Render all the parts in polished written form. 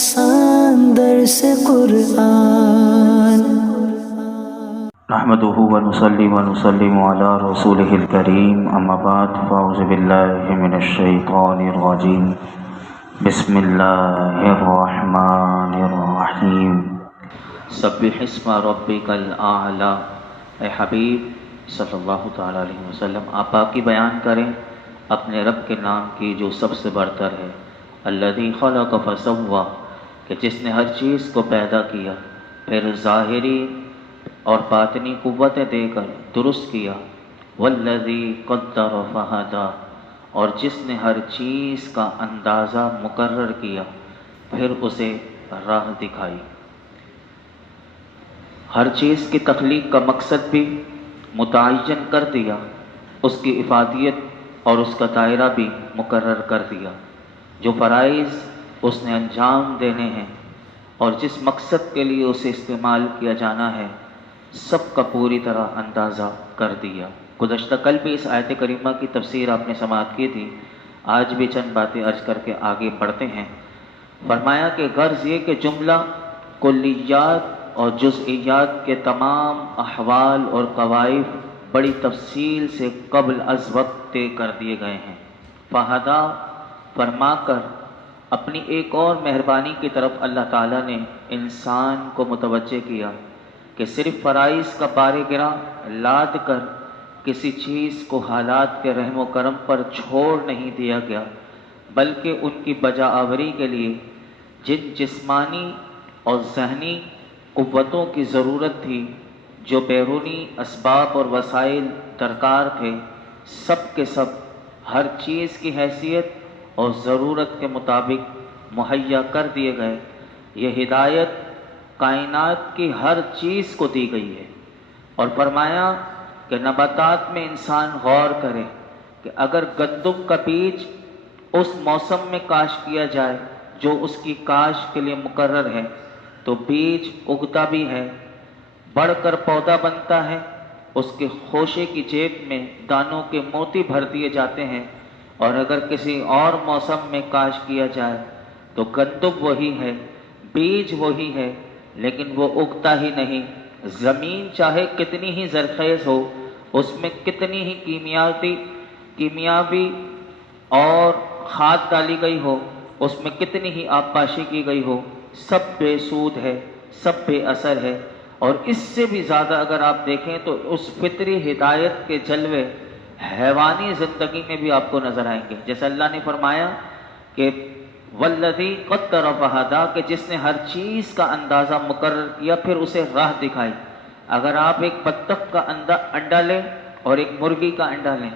آسان درس قرآن۔ نحمده ونصلي ونسلم على رسوله الكريم، اما بعد فاعوذ باللہ من الشیطان الرجیم، بسم اللہ الرحمن الرحیم۔ سبح اسم ربک الاعلی۔ اے حبیب صلی اللہ تعالیٰ علیہ وسلم، آپ پاکی بیان کریں اپنے رب کے نام کی جو سب سے برتر ہے۔ الذی خلق فسوی، کہ جس نے ہر چیز کو پیدا کیا، پھر ظاہری اور باطنی قوتیں دے کر درست کیا۔ والذی قدر فہدی، اور جس نے ہر چیز کا اندازہ مقرر کیا، پھر اسے راہ دکھائی۔ ہر چیز کی تخلیق کا مقصد بھی متعین کر دیا، اس کی افادیت اور اس کا دائرہ بھی مقرر کر دیا۔ جو فرائض اس نے انجام دینے ہیں اور جس مقصد کے لیے اسے استعمال کیا جانا ہے، سب کا پوری طرح اندازہ کر دیا۔ گزشتہ کل بھی اس آیت کریمہ کی تفسیر آپ نے سماعت کی تھی، آج بھی چند باتیں عرض کر کے آگے بڑھتے ہیں۔ فرمایا کہ غرض یہ کہ جملہ کلیات اور جزئیات کے تمام احوال اور قوائف بڑی تفصیل سے قبل از وقت طے کر دیے گئے ہیں۔ فہدا، فرما کر اپنی ایک اور مہربانی کی طرف اللہ تعالیٰ نے انسان کو متوجہ کیا کہ صرف فرائض کا بار گرا لاد کر کسی چیز کو حالات کے رحم و کرم پر چھوڑ نہیں دیا گیا، بلکہ ان کی بجا آوری کے لیے جن جسمانی اور ذہنی قوتوں کی ضرورت تھی، جو بیرونی اسباب اور وسائل درکار تھے، سب کے سب ہر چیز کی حیثیت اور ضرورت کے مطابق مہیا کر دیے گئے۔ یہ ہدایت کائنات کی ہر چیز کو دی گئی ہے۔ اور فرمایا کہ نباتات میں انسان غور کرے کہ اگر گندم کا بیج اس موسم میں کاشت کیا جائے جو اس کی کاشت کے لیے مقرر ہے، تو بیج اگتا بھی ہے، بڑھ کر پودا بنتا ہے، اس کے خوشے کی جیب میں دانوں کے موتی بھر دیے جاتے ہیں۔ اور اگر کسی اور موسم میں کاشت کیا جائے تو گندم وہی ہے، بیج وہی ہے، لیکن وہ اگتا ہی نہیں۔ زمین چاہے کتنی ہی زرخیز ہو، اس میں کتنی ہی کیمیاوی اور کھاد ڈالی گئی ہو، اس میں کتنی ہی آبپاشی کی گئی ہو، سب بے سود ہے، سب بے اثر ہے۔ اور اس سے بھی زیادہ اگر آپ دیکھیں تو اس فطری ہدایت کے جلوے حیوانی زندگی میں بھی آپ کو نظر آئیں گے۔ جیسے اللہ نے فرمایا کہ والذی قدر فہدی، کہ جس نے ہر چیز کا اندازہ مقرر کیا پھر اسے راہ دکھائی۔ اگر آپ ایک بطخ کا انڈا لیں اور ایک مرغی کا انڈا لیں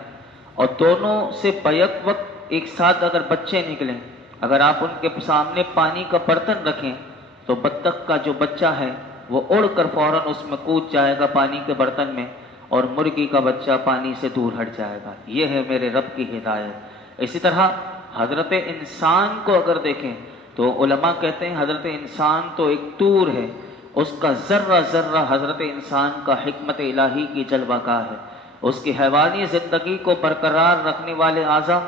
اور دونوں سے بیک وقت ایک ساتھ اگر بچے نکلیں، اگر آپ ان کے سامنے پانی کا برتن رکھیں تو بطخ کا جو بچہ ہے وہ اڑ کر فوراً اس میں کود جائے گا پانی کے برتن میں، اور مرغی کا بچہ پانی سے دور ہٹ جائے گا۔ یہ ہے میرے رب کی ہدایت۔ اسی طرح حضرت انسان کو اگر دیکھیں تو علماء کہتے ہیں حضرت انسان تو ایک طور ہے، اس کا ذرہ ذرہ حضرت انسان کا حکمت الہی کی جلوہ گاہ ہے۔ اس کی حیوانی زندگی کو برقرار رکھنے والے اعضاء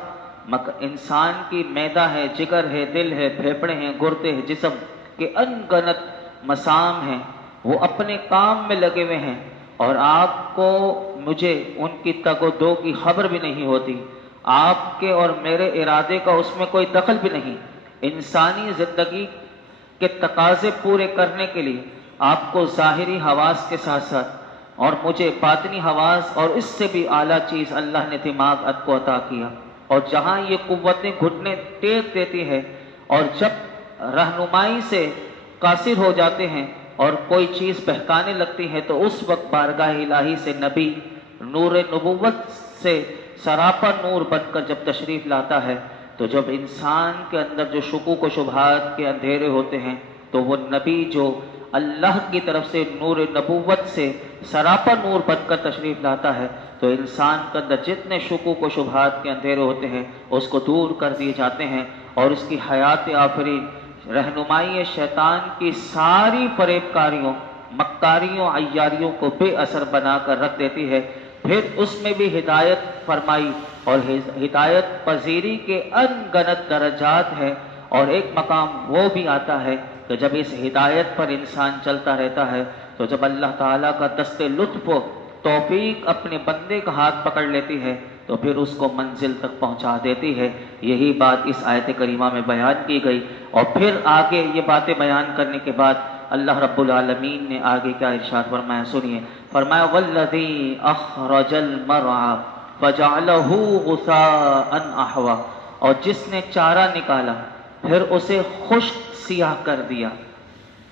انسان کی معدہ ہے، جگر ہے، دل ہے، پھیپھڑے ہیں، گردے ہیں، جسم کے ان گنت مسام ہیں، وہ اپنے کام میں لگے ہوئے ہیں، اور آپ کو مجھے ان کی تگ و دو کی خبر بھی نہیں ہوتی۔ آپ کے اور میرے ارادے کا اس میں کوئی دخل بھی نہیں۔ انسانی زندگی کے تقاضے پورے کرنے کے لیے آپ کو ظاہری حواس کے ساتھ ساتھ اور مجھے باطنی حواس اور اس سے بھی اعلیٰ چیز اللہ نے دماغ کو عطا کیا۔ اور جہاں یہ قوتیں گھٹنے ٹیک دیتی ہے اور جب رہنمائی سے قاصر ہو جاتے ہیں اور کوئی چیز بہکانے لگتی ہے، تو اس وقت بارگاہ الہی سے نبی نور نبوت سے سراپا نور بن کر جب تشریف لاتا ہے، تو جب انسان کے اندر جو شکوک و شبہات کے اندھیرے ہوتے ہیں تو وہ نبی جو اللہ کی طرف سے نور نبوت سے سراپا نور بن کر تشریف لاتا ہے، تو انسان کے اندر جتنے شکوک و شبہات کے اندھیرے ہوتے ہیں اس کو دور کر دیے جاتے ہیں، اور اس کی حیات آفرین رہنمائی شیطان کی ساری فریب کاریوں، مکاریوں، عیاریوں کو بے اثر بنا کر رکھ دیتی ہے۔ پھر اس میں بھی ہدایت فرمائی، اور ہدایت پذیری کے ان گنت درجات ہیں، اور ایک مقام وہ بھی آتا ہے کہ جب اس ہدایت پر انسان چلتا رہتا ہے تو جب اللہ تعالیٰ کا دست لطف و توفیق اپنے بندے کا ہاتھ پکڑ لیتی ہے تو پھر اس کو منزل تک پہنچا دیتی ہے۔ یہی بات اس آیت کریمہ میں بیان کی گئی، اور پھر آگے یہ باتیں بیان کرنے کے بعد اللہ رب العالمین نے آگے کیا ارشاد فرمایا، سنیے۔ فرمایا والذی اخرج المرعى فجعلہ غثاء احوا، اور جس نے چارہ نکالا پھر اسے خشک سیاہ کر دیا۔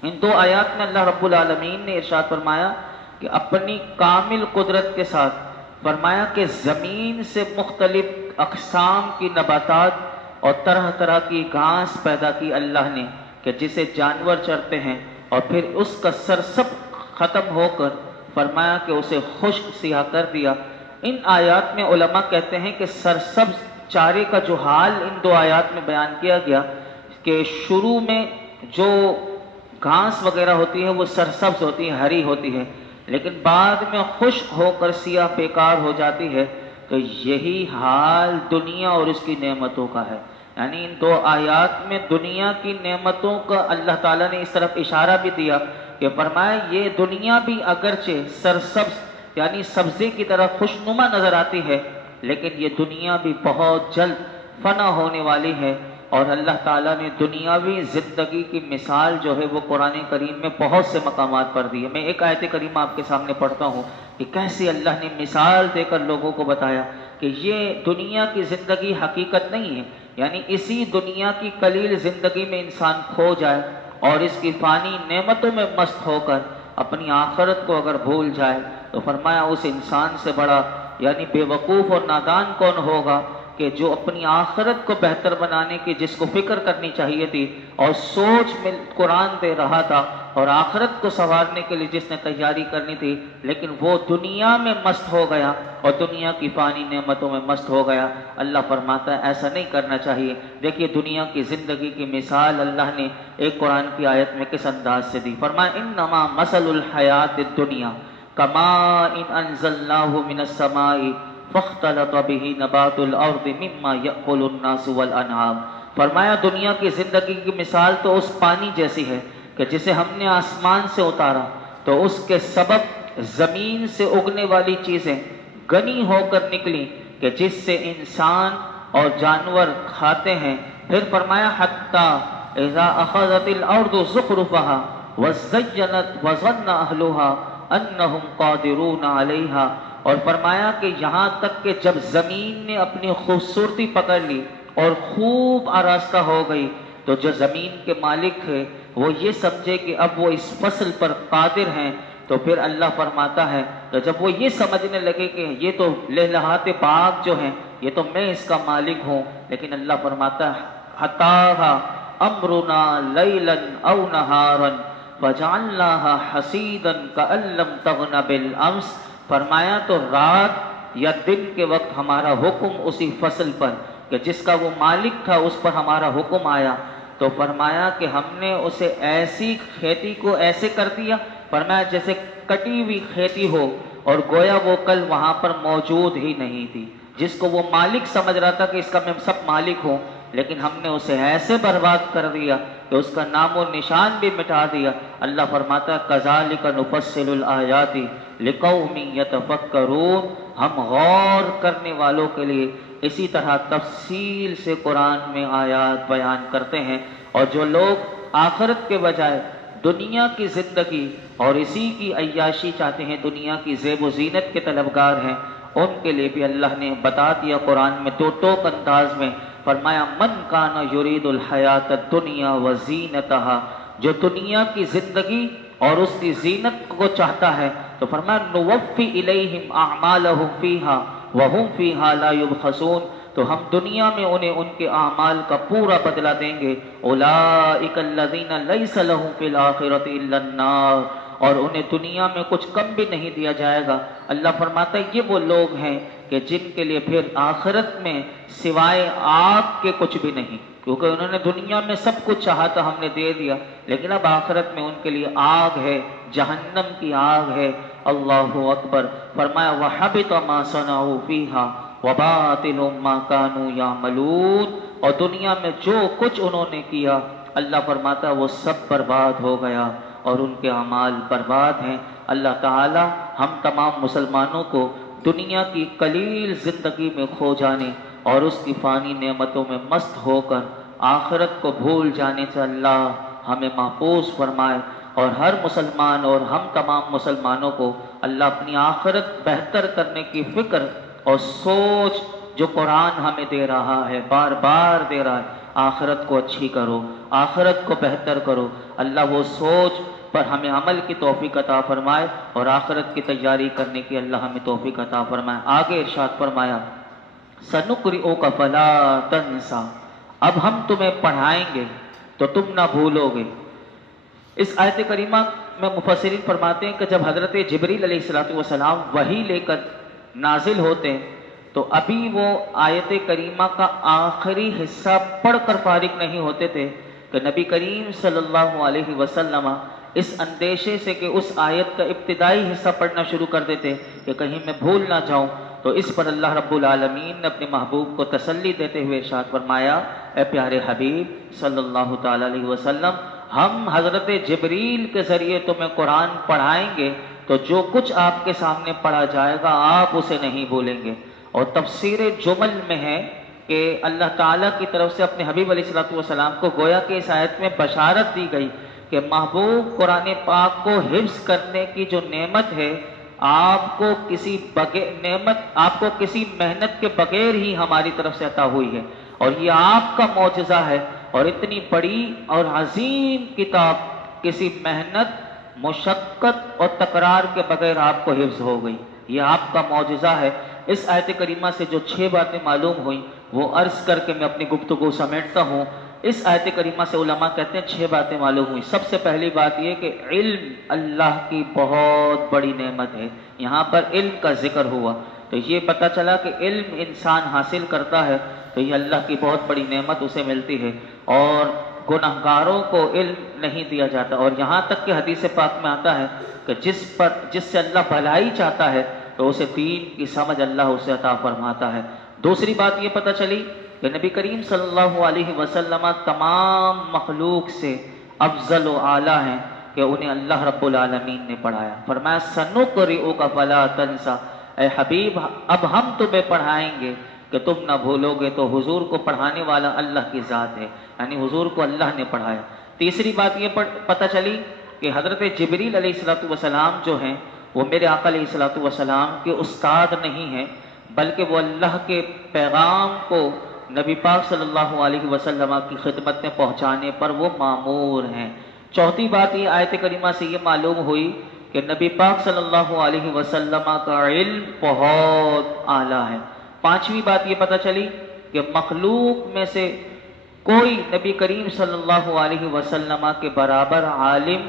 ان دو آیات میں اللہ رب العالمین نے ارشاد فرمایا کہ اپنی کامل قدرت کے ساتھ فرمایا کہ زمین سے مختلف اقسام کی نباتات اور طرح طرح کی گھاس پیدا کی اللہ نے کہ جسے جانور چرتے ہیں، اور پھر اس کا سرسب ختم ہو کر فرمایا کہ اسے خشک سیاہ کر دیا۔ ان آیات میں علماء کہتے ہیں کہ سرسبز چارے کا جو حال ان دو آیات میں بیان کیا گیا کہ شروع میں جو گھاس وغیرہ ہوتی ہے وہ سرسبز ہوتی ہے، ہری ہوتی ہے، لیکن بعد میں خشک ہو کر سیاہ بیکار ہو جاتی ہے۔ تو یہی حال دنیا اور اس کی نعمتوں کا ہے۔ یعنی ان دو آیات میں دنیا کی نعمتوں کا اللہ تعالیٰ نے اس طرف اشارہ بھی دیا کہ فرمایا یہ دنیا بھی اگرچہ سرسبز یعنی سبزے کی طرح خوشنما نظر آتی ہے، لیکن یہ دنیا بھی بہت جلد فنا ہونے والی ہے۔ اور اللہ تعالیٰ نے دنیاوی زندگی کی مثال جو ہے وہ قرآن کریم میں بہت سے مقامات پر دی ہے۔ میں ایک آیت کریمہ آپ کے سامنے پڑھتا ہوں کہ کیسے اللہ نے مثال دے کر لوگوں کو بتایا کہ یہ دنیا کی زندگی حقیقت نہیں ہے، یعنی اسی دنیا کی قلیل زندگی میں انسان کھو جائے اور اس کی فانی نعمتوں میں مست ہو کر اپنی آخرت کو اگر بھول جائے تو فرمایا اس انسان سے بڑا یعنی بے وقوف اور نادان کون ہوگا کہ جو اپنی آخرت کو بہتر بنانے کی جس کو فکر کرنی چاہیے تھی اور سوچ میں قرآن دے رہا تھا اور آخرت کو سنوارنے کے لیے جس نے تیاری کرنی تھی، لیکن وہ دنیا میں مست ہو گیا اور دنیا کی فانی نعمتوں میں مست ہو گیا۔ اللہ فرماتا ہے ایسا نہیں کرنا چاہیے۔ دیکھیے دنیا کی زندگی کی مثال اللہ نے ایک قرآن کی آیت میں کس انداز سے دی۔ فرمایا انما مثل الحیات الدنیا کماء انزلناہ من السماء فاختلط به نبات الارض مما یأکل الناس والانعام۔ فرمایا دنیا کی زندگی کی مثال تو اس پانی جیسی ہے کہ جسے ہم نے آسمان سے اتارا تو اس کے سبب زمین سے اگنے والی چیزیں غنی ہو کر نکلی کہ جس سے انسان اور جانور کھاتے ہیں۔ پھر فرمایا حتی اذا اخذت الارض زخرفها وزینت وظن اہلها انہم قادرون علیہا، اور فرمایا کہ یہاں تک کہ جب زمین نے اپنی خوبصورتی پکڑ لی اور خوب آراستہ ہو گئی تو جو زمین کے مالک ہے وہ یہ سمجھے کہ اب وہ اس فصل پر قادر ہیں، تو پھر اللہ فرماتا ہے کہ جب وہ یہ سمجھنے لگے کہ یہ تو لہلہات باغ جو ہیں یہ تو میں اس کا مالک ہوں، لیکن اللہ فرماتا ہے حتاہا امرنا لیلا او نہارا فجعلناها حسیدا کأن لم تغن بالامس۔ فرمایا تو رات یا دن کے وقت ہمارا حکم اسی فصل پر کہ جس کا وہ مالک تھا اس پر ہمارا حکم آیا تو فرمایا کہ ہم نے اسے ایسی کھیتی کو ایسے کر دیا، فرمایا جیسے کٹی ہوئی کھیتی ہو اور گویا وہ کل وہاں پر موجود ہی نہیں تھی، جس کو وہ مالک سمجھ رہا تھا کہ اس کا میں سب مالک ہوں، لیکن ہم نے اسے ایسے برباد کر دیا کہ اس کا نام و نشان بھی مٹا دیا۔ اللہ فرماتا ہے کذالک نفصل الآیات لقوم یتفکرون، ہم غور کرنے والوں کے لیے اسی طرح تفصیل سے قرآن میں آیات بیان کرتے ہیں، اور جو لوگ آخرت کے بجائے دنیا کی زندگی اور اسی کی عیاشی چاہتے ہیں، دنیا کی زیب و زینت کے طلبگار ہیں، ان کے لیے بھی اللہ نے بتا دیا قرآن میں دو ٹوک انداز میں۔ فرمایا من کان یرید الحیات الدنیا وزینتہا، جو دنیا کی زندگی اور اس کی زینت کو چاہتا ہے تو فرمایا نوفی الیہم اعمالہم فیہا وہم فیہا لا یبخسون، تو ہم دنیا میں انہیں ان کے اعمال کا پورا بدلہ دیں گے۔ اولئک الذین لیس لہم فی الآخرۃ الا النار، اور انہیں دنیا میں کچھ کم بھی نہیں دیا جائے گا۔ اللہ فرماتا ہے یہ وہ لوگ ہیں کہ جن کے لیے پھر آخرت میں سوائے آگ کے کچھ بھی نہیں، کیونکہ انہوں نے دنیا میں سب کچھ چاہا تھا ہم نے دے دیا، لیکن اب آخرت میں ان کے لیے آگ ہے، جہنم کی آگ ہے۔ اللہ اکبر۔ فرمایا وَحَبِطَ مَا صَنَعُوا فِيهَا وَبَاطِلٌ مَا كَانُوا يَعْمَلُونَ، اور دنیا میں جو کچھ انہوں نے کیا اللہ فرماتا وہ سب برباد ہو گیا اور ان کے اعمال برباد ہیں۔ اللہ تعالی ہم تمام مسلمانوں کو دنیا کی قلیل زندگی میں کھو جانے اور اس کی فانی نعمتوں میں مست ہو کر آخرت کو بھول جانے سے اللہ ہمیں محفوظ فرمائے، اور ہر مسلمان اور ہم تمام مسلمانوں کو اللہ اپنی آخرت بہتر کرنے کی فکر اور سوچ جو قرآن ہمیں دے رہا ہے، بار بار دے رہا ہے، آخرت کو اچھی کرو، آخرت کو بہتر کرو، اللہ وہ سوچ پر ہمیں عمل کی توفیق عطا فرمائے اور آخرت کی تیاری کرنے کی اللہ ہمیں توفیق عطا فرمائے۔ آگے ارشاد فرمایا سَنُقْرِئُكَ فَلَا تَنْسَى، اب ہم تمہیں پڑھائیں گے تو تم نہ بھولو گے۔ اس آیت کریمہ میں مفسرین فرماتے ہیں کہ جب حضرت جبریل علیہ السلام وحی لے کر نازل ہوتے ہیں تو ابھی وہ آیت کریمہ کا آخری حصہ پڑھ کر فارغ نہیں ہوتے تھے کہ نبی کریم صلی اللہ علیہ وسلم اس اندیشے سے کہ اس آیت کا ابتدائی حصہ پڑھنا شروع کر دیتے کہ کہیں میں بھول نہ جاؤں، تو اس پر اللہ رب العالمین نے اپنے محبوب کو تسلی دیتے ہوئے ارشاد فرمایا اے پیارے حبیب صلی اللہ تعالی علیہ وسلم، ہم حضرت جبریل کے ذریعے تمہیں قرآن پڑھائیں گے تو جو کچھ آپ کے سامنے پڑھا جائے گا آپ اسے نہیں بولیں گے۔ اور تفسیر جمل میں ہے کہ اللہ تعالیٰ کی طرف سے اپنے حبیب علیہ السلام کو گویا کہ اس آیت میں بشارت دی گئی کہ محبوب قرآن پاک کو حفظ کرنے کی جو نعمت ہے آپ کو کسی محنت کے بغیر ہی ہماری طرف سے عطا ہوئی ہے، اور یہ آپ کا معجزہ ہے، اور اتنی بڑی اور عظیم کتاب کسی محنت، مشقت اور تکرار کے بغیر آپ کو حفظ ہو گئی، یہ آپ کا معجزہ ہے۔ اس آیت کریمہ سے جو 6 باتیں معلوم ہوئیں وہ عرض کر کے میں اپنی گفتگو سمیٹتا ہوں۔ اس آیت کریمہ سے علماء کہتے ہیں 6 باتیں معلوم ہوئی۔ سب سے پہلی بات یہ کہ علم اللہ کی بہت بڑی نعمت ہے، یہاں پر علم کا ذکر ہوا تو یہ پتہ چلا کہ علم انسان حاصل کرتا ہے تو یہ اللہ کی بہت بڑی نعمت اسے ملتی ہے، اور گناہگاروں کو علم نہیں دیا جاتا، اور یہاں تک کہ حدیث پاک میں آتا ہے کہ جس سے اللہ بھلائی چاہتا ہے تو اسے دین کی سمجھ اللہ اسے عطا فرماتا ہے۔ دوسری بات یہ پتہ چلی کہ نبی کریم صلی اللہ علیہ وسلم تمام مخلوق سے افضل و اعلیٰ ہیں کہ انہیں اللہ رب العالمین نے پڑھایا۔ فرمایا سَنُقْرِئُكَ فَلَا تَنْسَى، اے حبیب اب ہم تمہیں پڑھائیں گے کہ تم نہ بھولو گے، تو حضور کو پڑھانے والا اللہ کی ذات ہے، یعنی حضور کو اللہ نے پڑھایا۔ تیسری بات یہ پتہ چلی کہ حضرت جبریل علیہ السلام جو ہیں وہ میرے آقا علیہ السلام کے استاد نہیں ہیں، بلکہ وہ اللہ کے پیغام کو نبی پاک صلی اللہ علیہ وسلم کی خدمت میں پہنچانے پر وہ مامور ہیں۔ چوتھی بات یہ آیت کریمہ سے یہ معلوم ہوئی کہ نبی پاک صلی اللہ علیہ وسلم کا علم بہت اعلیٰ ہے۔ پانچویں بات یہ پتہ چلی کہ مخلوق میں سے کوئی نبی کریم صلی اللہ علیہ وسلم کے برابر عالم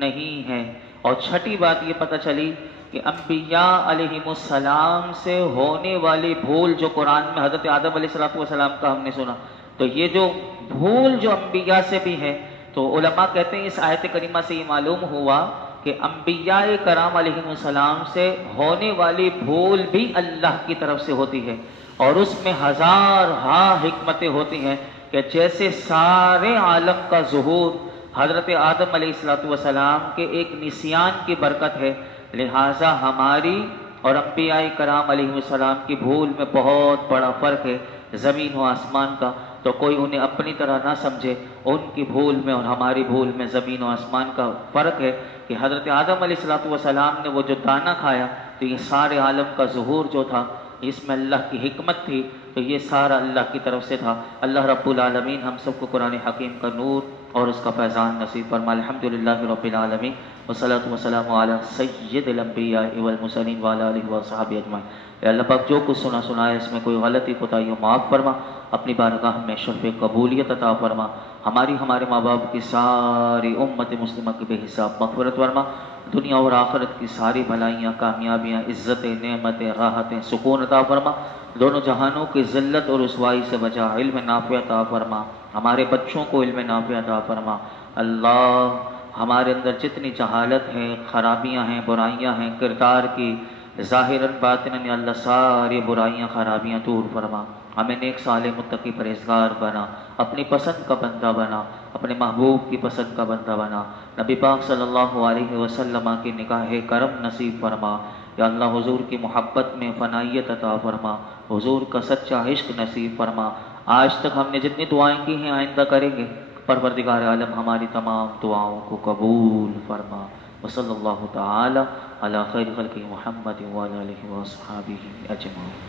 نہیں ہے۔ اور چھٹی بات یہ پتہ چلی کہ انبیاء علیہ السلام سے ہونے والی بھول جو قرآن میں حضرت آدم علیہ السلام کا ہم نے سنا، تو یہ جو بھول جو انبیاء سے بھی ہے، تو علماء کہتے ہیں اس آیت کریمہ سے یہ معلوم ہوا کہ انبیاء کرام علیہ السلام سے ہونے والی بھول بھی اللہ کی طرف سے ہوتی ہے، اور اس میں ہزارہا حکمتیں ہوتی ہیں کہ جیسے سارے عالم کا ظہور حضرت آدم علیہ السلام کے ایک نسیان کی برکت ہے، لہٰذا ہماری اور انبیاء کرام علیہ السلام کی بھول میں بہت بڑا فرق ہے، زمین و آسمان کا۔ تو کوئی انہیں اپنی طرح نہ سمجھے، ان کی بھول میں اور ہماری بھول میں زمین و آسمان کا فرق ہے کہ حضرت آدم علیہ السلام نے وہ جو دانہ کھایا تو یہ سارے عالم کا ظہور جو تھا اس میں اللہ کی حکمت تھی، تو یہ سارا اللہ کی طرف سے تھا۔ اللہ رب العالمین ہم سب کو قرآن حکیم کا نور اور اس کا فیضان نصیب فرمائے۔ الحمدللہ رب العالمین والصلاۃ والسلام علی سید الانبیاء والمرسلین وعلی آلہ وصحبہ اجمعین۔ اے اللہ پاک جو کچھ سنا ہے اس میں کوئی غلطی کوتاہی معاف فرما، اپنی بارگاہ میں شرف قبولیت عطا فرما، ہمارے ماں باپ کی ساری امت مسلمہ کی بے حساب مغفرت فرما، دنیا اور آخرت کی ساری بھلائیاں، کامیابیاں، عزتیں، نعمتیں، راحتیں، سکون عطا فرما، دونوں جہانوں کی ذلت اور رسوائی سے بچا، علم نافع عطا فرما، ہمارے بچوں کو علم نافع عطا فرما۔ اللہ ہمارے اندر جتنی جہالت ہے، خرابیاں ہیں، برائیاں ہیں کردار کی، ظاہراً باطناً، اللہ ساری برائیاں خرابیاں دور فرما، ہمیں نیک صالح متقی پرہیزگار بنا، اپنی پسند کا بندہ بنا، اپنے محبوب کی پسند کا بندہ بنا، نبی پاک صلی اللہ علیہ وسلم کی نگاہ کرم نصیب فرما، یا اللہ حضور کی محبت میں فنائیت عطا فرما، حضور کا سچا عشق نصیب فرما۔ آج تک ہم نے جتنی دعائیں کی ہیں آئندہ کریں گے، پروردگار عالم ہماری تمام دعاؤں کو قبول فرما۔ وصلی اللہ تعالی علی خیر خلق محمد وعلی آلہ وصحبہ اجمعین۔